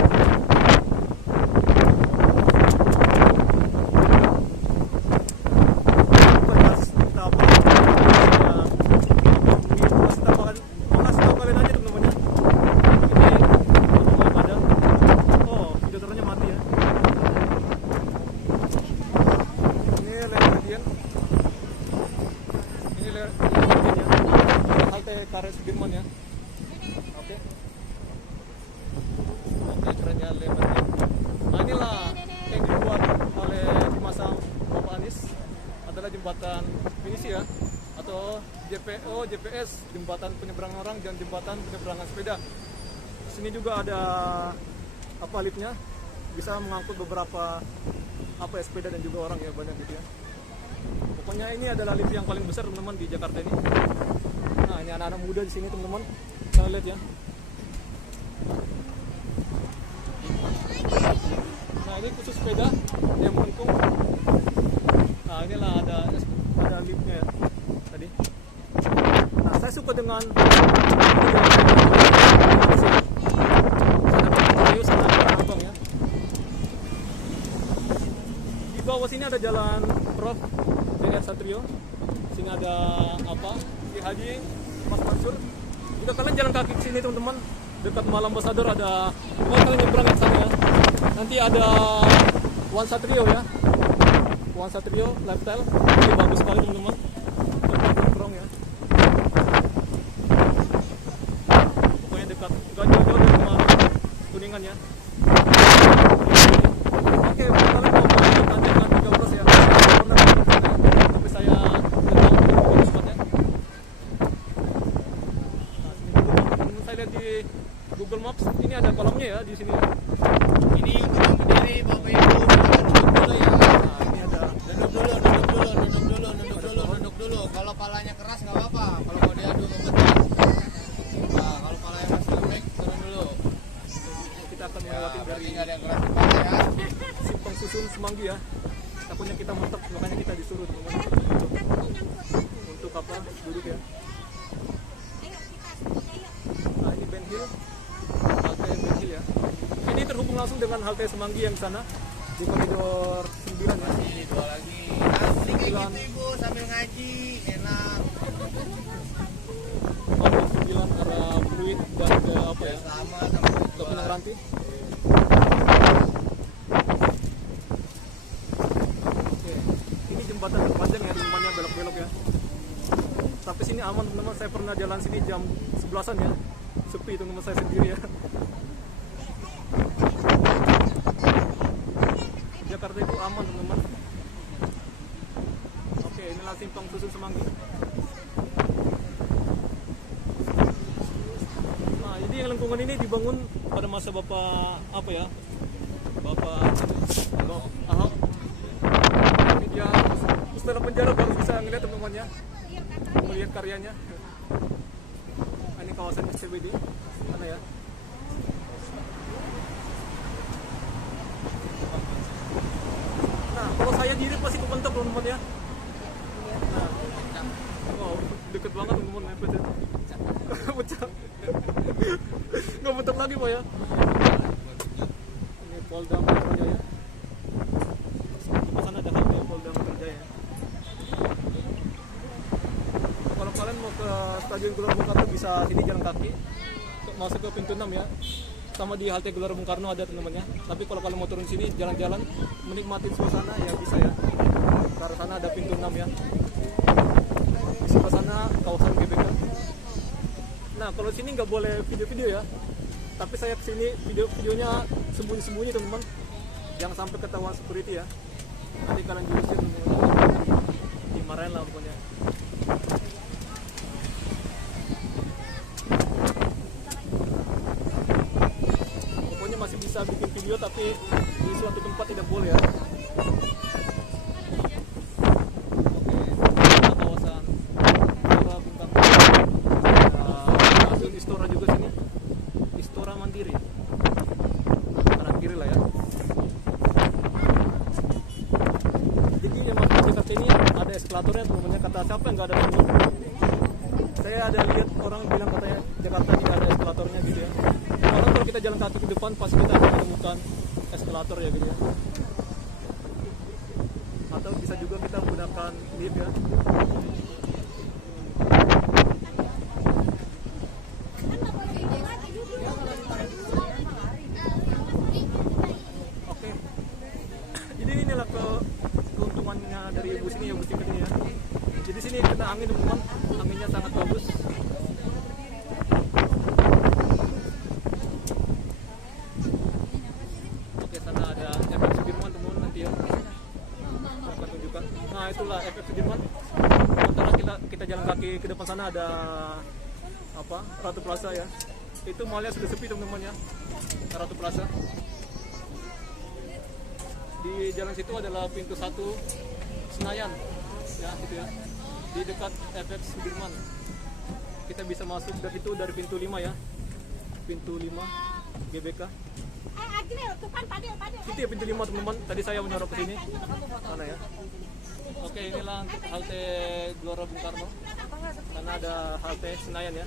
Karet Sudirman ya. Oke. Oke, kerennya lebarnya. Nah inilah yang dibuat oleh di masa Bapak Anies adalah jembatan finisi ya, atau JPS, jembatan penyeberangan orang dan jembatan penyeberangan sepeda. Di sini juga ada apa, liftnya, bisa mengangkut beberapa apa ya, sepeda dan juga orang ya, banyak gitu ya. Pokoknya ini adalah lift yang paling besar teman-teman di Jakarta ini. Nah ini anak-anak muda di sini teman-teman, kalian lihat ya. Nah ini khusus sepeda yang melengkung. Nah inilah ada liftnya ya tadi. Nah saya suka dengan sana Abang ya. Di bawah sini ada jalan Prof. DR Satrio. Sini ada apa? Ki Haji Mas Mansur. Jika kalian jalan kaki ke sini teman-teman, dekat Malam Ambassador ada, kalian nyebrang ke sana ya. Nanti ada Wan Satrio ya. Wan Satrio lifestyle. Ini bagus sekali teman-teman. Nongkrong ya. Pokoknya dekat, gak jauh-jauh dari rumah Kuningan ya. Oke, kalian mau tanjakan 3 ya. Tapi saya saya lihat di Google Maps ini ada Ini tukang berdiri, Bapak Ibu, duduk dulu ya. Nah, ini ada Duduk dulu. Kalau palanya keras nggak apa-apa. Kalau mau diadu kompeten. Nah, kalau palanya masih lembek, turun dulu. kita akan Ya, melewati berarti dari nggak ada yang keras di pala ya. simpang susun Semanggi ya. Takutnya kita mentok, makanya kita disuruh teman-teman untuk apa? Duduk ya. Nah, ini Ben Hill, halte Ben Hill ya. Ini terhubung langsung dengan halte Semanggi yang sana di koridor 9 ya. Ini dua lagi. Nanti kayak gitu Ibu sambil ngaji, enak. Koridor 9 arah Pluit dan ke apa ya? Sama sama Ke Pinang Ranti. Oke, ini jembatan terpanjang ya, teman-temannya belok-belok ya. Tapi sini aman teman-teman, saya pernah jalan sini jam 11-an ya. Sepi teman-teman, saya sendiri ya. Jakarta itu aman teman-teman. Oke, inilah simpang susun Semanggi. Nah, jadi yang lengkungan ini dibangun pada masa Bapak apa ya? Bapak Ahok. Tapi dia setelah penjara baru bisa ngeliat teman-temannya, melihat karyanya. Nah, ini kawasan CBD, mana ya? Nah, kalau saya diri pasti kepentok teman-teman ya. Nah, wow, deket banget teman-teman mepet ya. Pecah. Nggak bentuk lagi Pak ya. Ini Polda Metro Jaya. Di sana ada halte Polda Metro Jaya. Kalau kalian mau ke Stadion Gelora Bung Karno bisa sini jalan kaki masuk ke pintu 6 ya. Sama di halte Gelora Bung Karno ada teman-teman ya. Tapi kalau kalian mau turun sini jalan-jalan menikmati suasana ya bisa ya. Karena sana ada pintu 6 ya. Di sebelah sana kawasan GBK. Nah, kalau sini nggak boleh video-video ya. Tapi saya kesini videonya sembunyi-sembunyi teman-teman. Jangan sampai ketahuan security ya. Nanti kalian julusin teman-teman. Dimarahin lah pokoknya. Pokoknya masih bisa bikin video tapi di suatu tempat tidak boleh ya. Istora juga sini, Istora Mandiri, kanan kiri lah ya. Jadi yang masuk Jakarta ini ada eskalatornya teman-teman. Kata siapa yang nggak ada teman? Saya ada lihat orang bilang katanya Jakarta tidak ada eskalatornya gitu ya. Orang kalau kita jalan kaki ke depan pasti kita akan menemukan eskalator ya gitu ya. Atau bisa juga kita menggunakan lift ya. Keuntungannya dari bus ini ya, bus tiket ini ya. Jadi sini kena angin teman-teman, anginnya sangat bagus. Oke, sana ada FF Sudirman teman-teman nanti ya. Saya akan tunjukkan. Nah itulah FF Sudirman. Sementara kita jalan kaki ke depan sana ada apa? Ratu Plaza ya. Itu malnya sudah sepi teman-teman ya. Ratu Plaza. Di jalan situ adalah pintu 1 Senayan ya gitu ya, di dekat FX Sudirman. Kita bisa masuk dari itu dari pintu 5 ya, pintu 5 GBK. Itu ya pintu 5 teman-teman. Tadi saya menyorot ke sini mana ya. Oke, inilah untuk halte Gelora Bung Karno. Karena ada halte Senayan ya,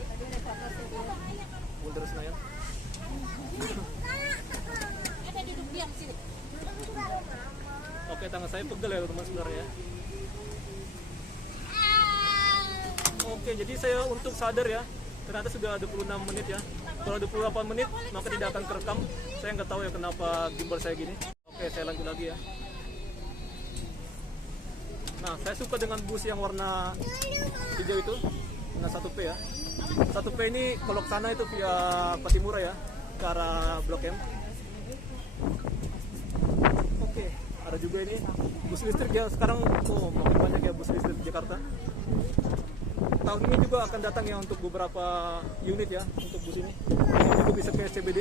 Bundaran Senayan. Oke, tangan saya pegel ya teman sebenarnya. Oke, jadi saya untuk sadar ya, ternyata sudah 26 menit ya. Kalau 28 menit maka tidak akan kerekam. Saya nggak tahu ya kenapa gimbal saya gini. Oke, saya lanjut lagi ya. Nah, saya suka dengan bus yang warna hijau itu, dengan 1P ya. 1P ini kalau ke sana itu via Patimura ya, ke arah Blok M. Oke, ada juga ini bus listrik ya. Sekarang makin banyak ya bus listrik di Jakarta. Tahun ini juga akan datang ya untuk beberapa unit ya untuk bus ini. Ini juga bisa ke SCBD.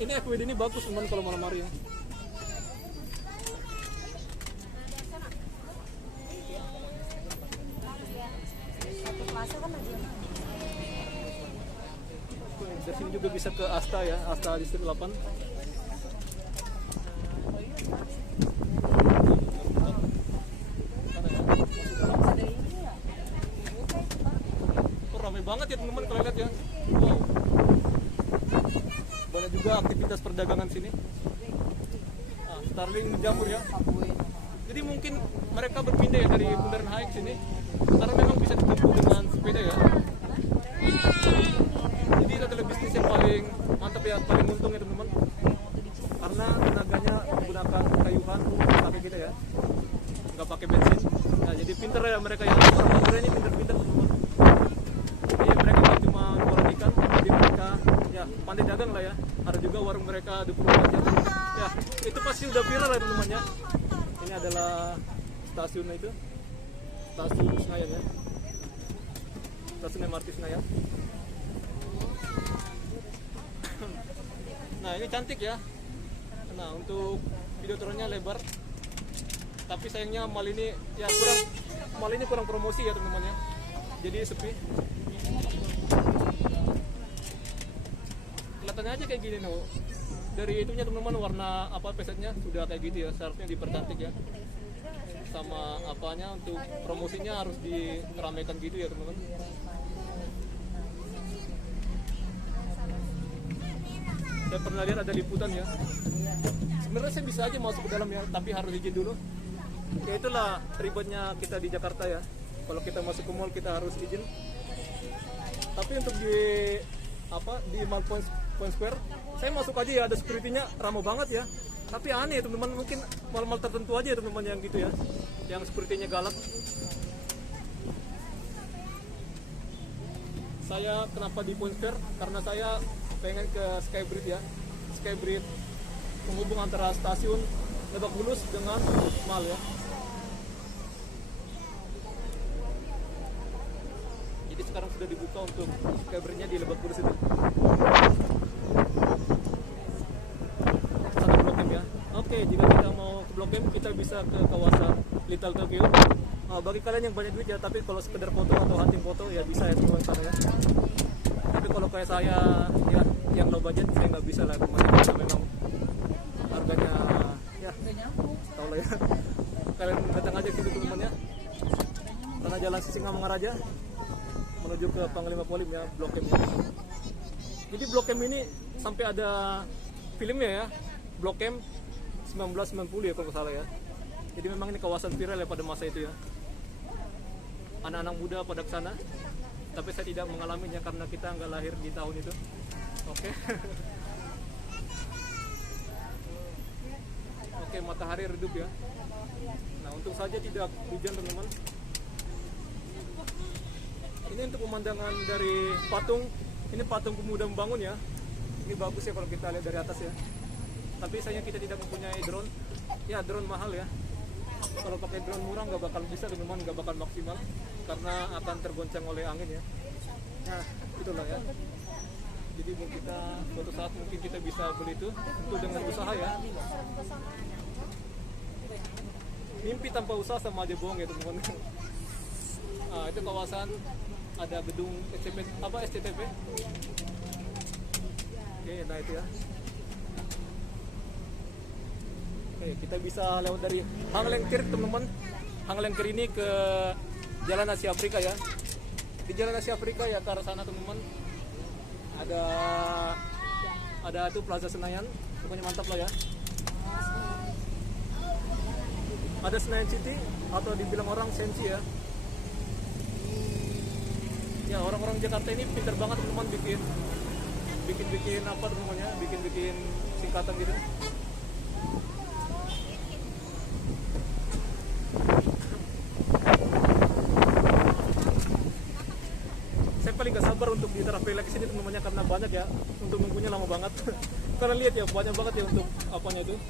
Ini FWD ini bagus teman kalau malam hari ya. Dari sini juga bisa ke Asta ya, Asta Distrik 8. Oh, ramai banget ya teman-teman kalau lihat ya. Wow. Banyak juga aktivitas perdagangan sini. Nah, Starling menjamur ya. Jadi mungkin mereka berpindah ya dari Bundaran HI ke sini karena memang bisa ditempuh dengan sepeda ya. Jadi itu adalah bisnis yang paling mantap ya, paling untung ya teman-teman. Karena tenaganya menggunakan kayuhan pakai kita ya, nggak pakai bensin. Nah, jadi pinter ya mereka ya. Orang Madura ini pinter-pinter teman-teman. Jadi mereka nggak cuma jualan ikan, jadi mereka ya pandai dagang lah ya. Ada juga warung mereka 24 jam. Ya itu pasti udah viral ya teman-teman ya. Ini adalah stasiunnya itu, stasiun Senayan ya, stasiun MRT Senayan. Nah ini cantik ya. Nah untuk video turunnya lebar, tapi sayangnya mal ini ya kurang promosi ya teman-teman ya. Jadi sepi. Kelihatannya aja kayak gini no. Dari itunya teman-teman warna apa pesetnya sudah kayak gitu ya, seharusnya dipercantik ya. Sama apanya untuk promosinya harus diramaikan gitu ya teman-teman. Saya pernah lihat ada liputan ya. Sebenarnya saya bisa aja masuk ke dalam ya, tapi harus izin dulu. Ya itulah ribetnya kita di Jakarta ya. Kalau kita masuk ke mall kita harus izin. Tapi untuk di Mall Point Square, saya masuk aja ya, ada security-nya ramah banget ya. Tapi aneh ya teman-teman, mungkin mal-mal tertentu aja ya teman-teman yang gitu ya, yang security-nya galak. Saya kenapa di Point Square? Karena saya pengen ke Skybridge ya. Skybridge penghubung antara stasiun Lebak Bulus dengan mall ya. Jadi sekarang sudah dibuka untuk Skybridge-nya di Lebak Bulus itu. Sana Blok M ya. Oke, jika kita mau ke Blok M kita bisa ke kawasan Little Tokyo. Bagi kalian yang banyak duit ya, tapi kalau sekedar foto atau hunting foto ya bisa ya teman-teman sana ya. Tapi kalau kayak saya ya yang low budget saya nggak bisa lah teman-teman, karena memang harganya ya tahu lah ya. Kalian datang aja ke situ teman-teman ya. Karena jalan Sisingamangaraja menuju ke Panglima Polim ya, Blok M ya. Jadi Blok M ini sampai ada filmnya ya, Blok M 1990 ya kalau nggak salah ya. Jadi memang ini kawasan viral ya pada masa itu ya. Anak-anak muda pada kesana, tapi saya tidak mengalaminya karena kita nggak lahir di tahun itu. Oke. Oke, matahari redup ya. Nah, untung saja tidak hujan teman-teman. Ini untuk pemandangan dari patung. Ini patung pemuda membangun ya. Ini bagus ya kalau kita lihat dari atas ya. Tapi sayangnya kita tidak mempunyai drone. Ya, drone mahal ya. Kalau pakai drone murah nggak bakal bisa teman-teman, nggak bakal maksimal karena akan tergoncang oleh angin ya. Nah, itulah ya. Jadi kita suatu saat mungkin kita bisa beli itu untuk dengan usaha ya. Mimpi tanpa usaha sama aja bohong ya teman-teman. Nah, itu kawasan ada gedung SCTV. Oke, nah itu ya. Oke, kita bisa lewat dari Hanglengkir teman-teman. Hanglengkir ini ke Jalan Asia Afrika ya. Di Jalan Asia Afrika ya ke arah sana teman-teman. Ada itu Plaza Senayan, pokoknya mantap lah ya. Ada Senayan City atau dibilang orang Sensi ya. Ya orang-orang Jakarta ini pintar banget teman-teman bikin apa teman-teman ya, bikin singkatan gitu. Paling gak sabar untuk di Taraf Relax ini teman-temannya karena banyak ya, untuk nunggunya lama banget. Karena lihat ya banyak banget ya untuk apanya itu,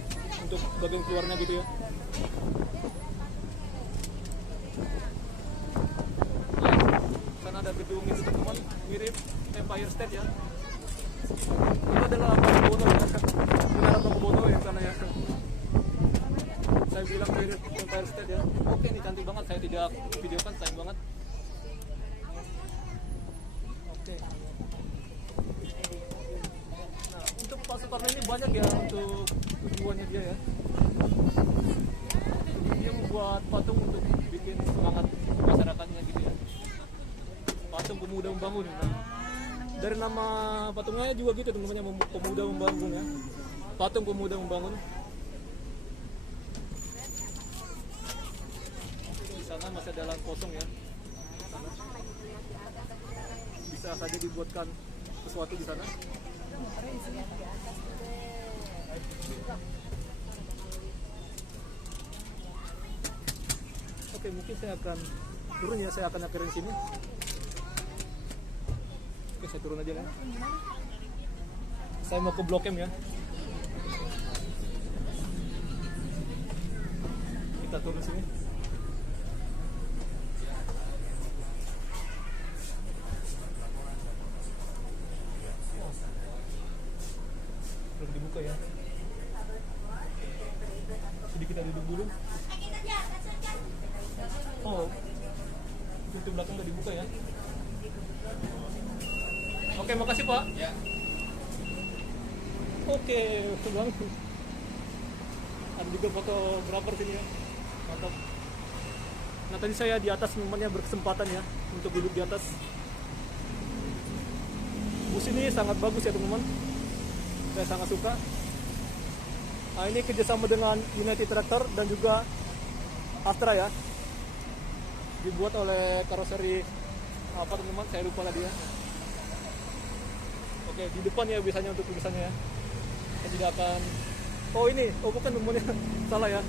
untuk bagian keluarnya gitu ya. Nah, sana ada gedung itu teman-teman mirip Empire State ya. Itu adalah Mangkubono ya. Menara Mangkubono yang sana ya. Saya bilang dari Empire State ya. Oke, ini cantik banget. Saya tidak videokan, sayang banget. Oke. Nah, untuk pasukan ini banyak ya untuk tujuannya dia ya. Dia membuat patung untuk bikin semangat masyarakatnya gitu ya. Patung pemuda membangun. Nah, dari nama patungnya juga gitu namanya, pemuda membangun ya. Patung pemuda membangun. Di sana masih ada lahan kosong ya. Sana. Bisa saja dibuatkan sesuatu di sana. Oke, mungkin saya akan turun ya, saya akan akhirin sini. Oke, saya turun aja ya. Saya mau ke Blok M ya. Kita turun sini. Belum dibuka ya. Jadi kita duduk dulu. Oh, pintu belakang udah dibuka ya. Oke, makasih Pak. Ya. Oke, bang. Ada juga fotografer sini ya. Mantap. Nah, tadi saya di atas momennya berkesempatan ya untuk duduk di atas. Bus ini sangat bagus ya teman-teman. Saya sangat suka. Nah, ini kerjasama dengan United Tractor dan juga Astra ya. Dibuat oleh karoseri apa teman-teman, saya lupa tadi ya. Oke, di depan ya biasanya untuk tulisannya ya. Saya tidak akan. Oh ini, oh bukan nomornya salah ya.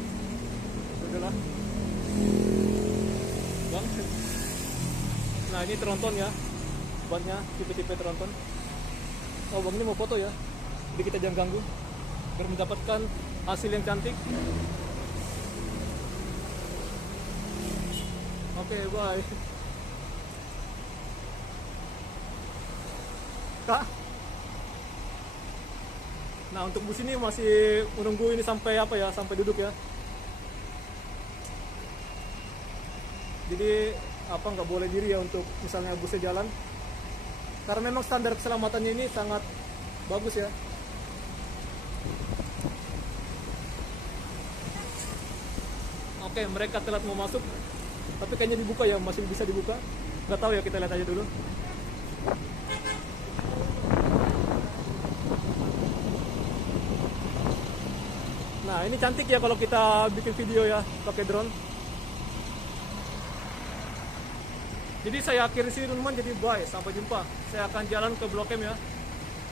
Udahlah. Bang. Nah ini tronton ya, bannya tipe-tipe tronton. Oh bang ini mau foto ya, jadi kita jangan ganggu, biar mendapatkan hasil yang cantik. Oke, bye. Kak. Nah untuk bus ini masih menunggu ini sampai apa ya, sampai duduk ya. Jadi apa nggak boleh diri ya untuk misalnya busnya jalan, karena memang standar keselamatannya ini sangat bagus ya. Oke, mereka telat mau masuk, tapi kayaknya dibuka ya, masih bisa dibuka. Nggak tahu ya, kita lihat aja dulu. Nah ini cantik ya kalau kita bikin video ya pakai drone. Jadi saya akhiri sini teman-teman, jadi bye, sampai jumpa. Saya akan jalan ke Blok M ya.